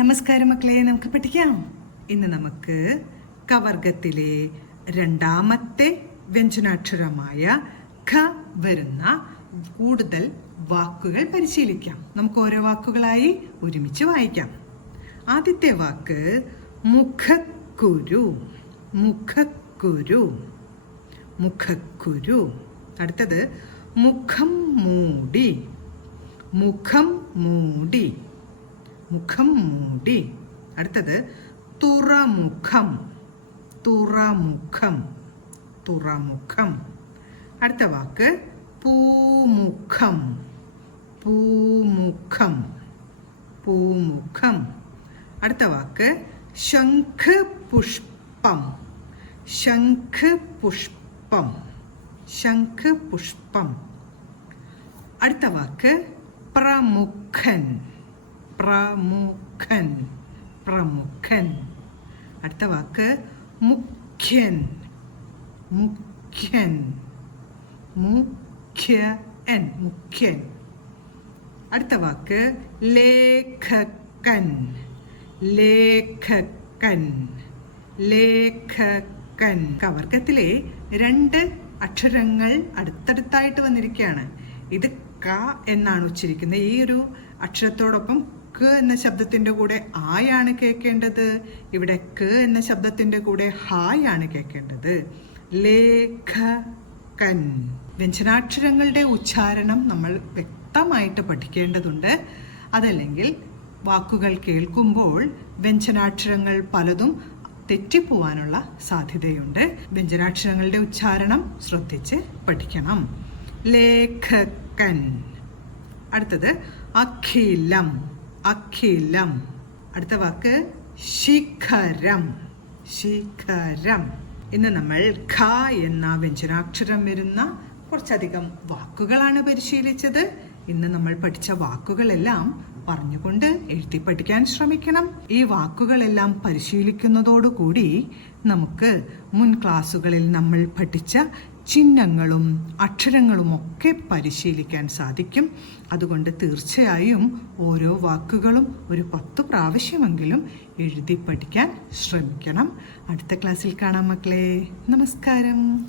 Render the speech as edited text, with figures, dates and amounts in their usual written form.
നമസ്കാരം മക്കളെ, നമുക്ക് പഠിക്കാം. ഇന്ന് നമുക്ക് കവർഗത്തിലെ രണ്ടാമത്തെ വ്യഞ്ജനാക്ഷരമായ ഖ വരുന്ന കൂടുതൽ വാക്കുകൾ പരിശീലിക്കാം. നമുക്ക് ഓരോ വാക്കുകളായി ഒരുമിച്ച് വായിക്കാം. ആദ്യത്തെ വാക്ക് മുഖക്കുരു. മുഖക്കുരു, മുഖക്കുരു. അടുത്തത് മുഖം മൂടി. മുഖം മൂടി, മുഖം മൂടി. അടുത്തത് തുറമുഖം. തുറമുഖം, തുറമുഖം. അടുത്ത വാക്ക് പൂമുഖം. പൂമുഖം, പൂമുഖം. അടുത്ത വാക്ക് ശംഖ് പുഷ്പം. ശംഖ് പുഷ്പം, ശംഖ് പുഷ്പം. അടുത്ത വാക്ക് പ്രമുഖൻ. പ്രമുഖൻ, പ്രമുഖൻ. അടുത്ത വാക്ക് മുഖ്യൻ. മുഖ്യൻ, മുഖ്യൻ, മുഖ്യൻ. അടുത്ത വാക്ക് ലേഖകൻ. ലേഖകൻ, ലേഖകൻ. കവർഗത്തിലെ രണ്ട് അക്ഷരങ്ങൾ അടുത്തടുത്തായിട്ട് വന്നിരിക്കുകയാണ്. ഇത് ക എന്നാണ് ഉച്ചരിക്കുന്നത്. ഈ ഒരു അക്ഷരത്തോടൊപ്പം ക എന്ന ശബ്ദത്തിന്റെ കൂടെ ആയാണ് കേൾക്കേണ്ടത്. ഇവിടെ ക എന്ന ശബ്ദത്തിന്റെ കൂടെ ഹായാണ് കേൾക്കേണ്ടത്. ലേഖകൻ. വ്യഞ്ജനാക്ഷരങ്ങളുടെ ഉച്ചാരണം നമ്മൾ വ്യക്തമായിട്ട് പഠിക്കേണ്ടതുണ്ട്. അതല്ലെങ്കിൽ വാക്കുകൾ കേൾക്കുമ്പോൾ വ്യഞ്ജനാക്ഷരങ്ങൾ പലതും തെറ്റിപ്പോവാനുള്ള സാധ്യതയുണ്ട്. വ്യഞ്ജനാക്ഷരങ്ങളുടെ ഉച്ചാരണം ശ്രദ്ധിച്ച് പഠിക്കണം. ലേഖകൻ. അടുത്തത് അഖിലം. അഖിലം. അടുത്ത വാക്ക് ശിഖരം. ശിഖരം. ഇന്ന് നമ്മൾ ഖ എന്ന വ്യഞ്ജനാക്ഷരം വരുന്ന കുറച്ചധികം വാക്കുകളാണ് പരിശീലിച്ചത്. ഇന്ന് നമ്മൾ പഠിച്ച വാക്കുകളെല്ലാം പറഞ്ഞുകൊണ്ട് എഴുതി പഠിക്കാൻ ശ്രമിക്കണം. ഈ വാക്കുകളെല്ലാം പരിശീലിക്കുന്നതോടുകൂടി നമുക്ക് മുൻ ക്ലാസ്സുകളിൽ നമ്മൾ പഠിച്ച ചിഹ്നങ്ങളും അക്ഷരങ്ങളും ഒക്കെ പരിശീലിക്കാൻ സാധിക്കും. അതുകൊണ്ട് തീർച്ചയായും ഓരോ വാക്കുകളും ഒരു 10 പ്രാവശ്യമെങ്കിലും എഴുതി പഠിക്കാൻ ശ്രമിക്കണം. അടുത്ത ക്ലാസ്സിൽ കാണാം മക്കളെ. നമസ്കാരം.